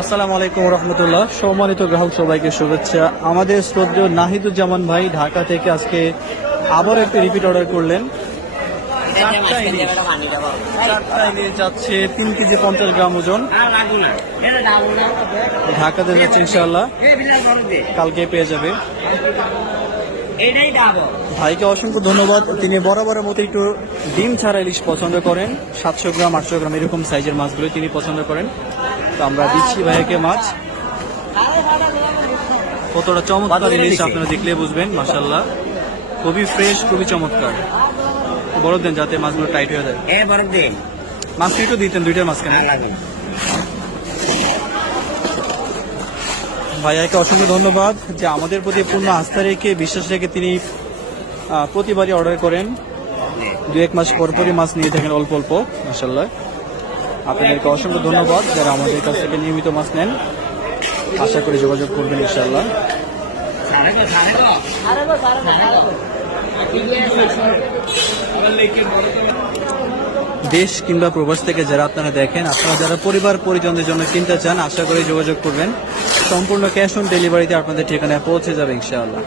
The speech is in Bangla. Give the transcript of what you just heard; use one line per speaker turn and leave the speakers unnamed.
আসসালামু আলাইকুম রহমতুল্লাহ। সম্মানিত গ্রাহক সবাইকে শুভেচ্ছা। আমাদের শ্রদ্ধেয় নাহিদুজ্জামান ভাই ঢাকা থেকে আজকে আবার একটি রিপিট অর্ডার করলেন। চারটা ইলিশ। চারটা ইলিশ যাচ্ছে তিন কেজি পঞ্চাশ গ্রাম ওজন। ঢাকাতে যাচ্ছে ইনশাল্লাহ কালকে পেয়ে যাবে। ভাইকে অসংখ্য ধন্যবাদ। তিনি বরাবরের মতো একটু ডিম ছাড়া ইলিশ পছন্দ করেন। সাতশো গ্রাম আটশো গ্রাম এরকম সাইজের মাছগুলো তিনি পছন্দ করেন। তো আমরা দিচ্ছি ভাইকে মাছ। কতটা চমৎকার ইলিশ আপনারা দেখলে বুঝবেন মাসাল্লাহ খুবই ফ্রেশ খুবই চমৎকার। বড় দেন যাতে মাছগুলো টাইট হয়ে যায়। মাছ একটু দিতেন দুইটার মাঝখানে। ভাইয়াকে অসংখ্য ধন্যবাদ যে আমাদের প্রতি পূর্ণ আস্থা রেখে, বিশ্বাস রেখে তিনি প্রতিবারই অর্ডার করেন। দু এক মাস পরপরই মাছ নিয়ে থাকেন অল্প অল্প মাসাল্লাহ আপনাদেরকে অসংখ্য ধন্যবাদ যারা আমাদের কাছ থেকে নিয়মিত মাছ নেন। আশা করি যোগাযোগ করবেন ইনশাল্লাহ দেশ কিংবা প্রবাস থেকে যারা আপনারা দেখেন, আপনারা যারা পরিবার পরিজনদের জন্য কিনতে চান, আশা করি যোগাযোগ করবেন। সম্পূর্ণ ক্যাশ অন ডেলিভারিতে আপনাদের ঠিকানায় পৌঁছে যাবে ইনশাআল্লাহ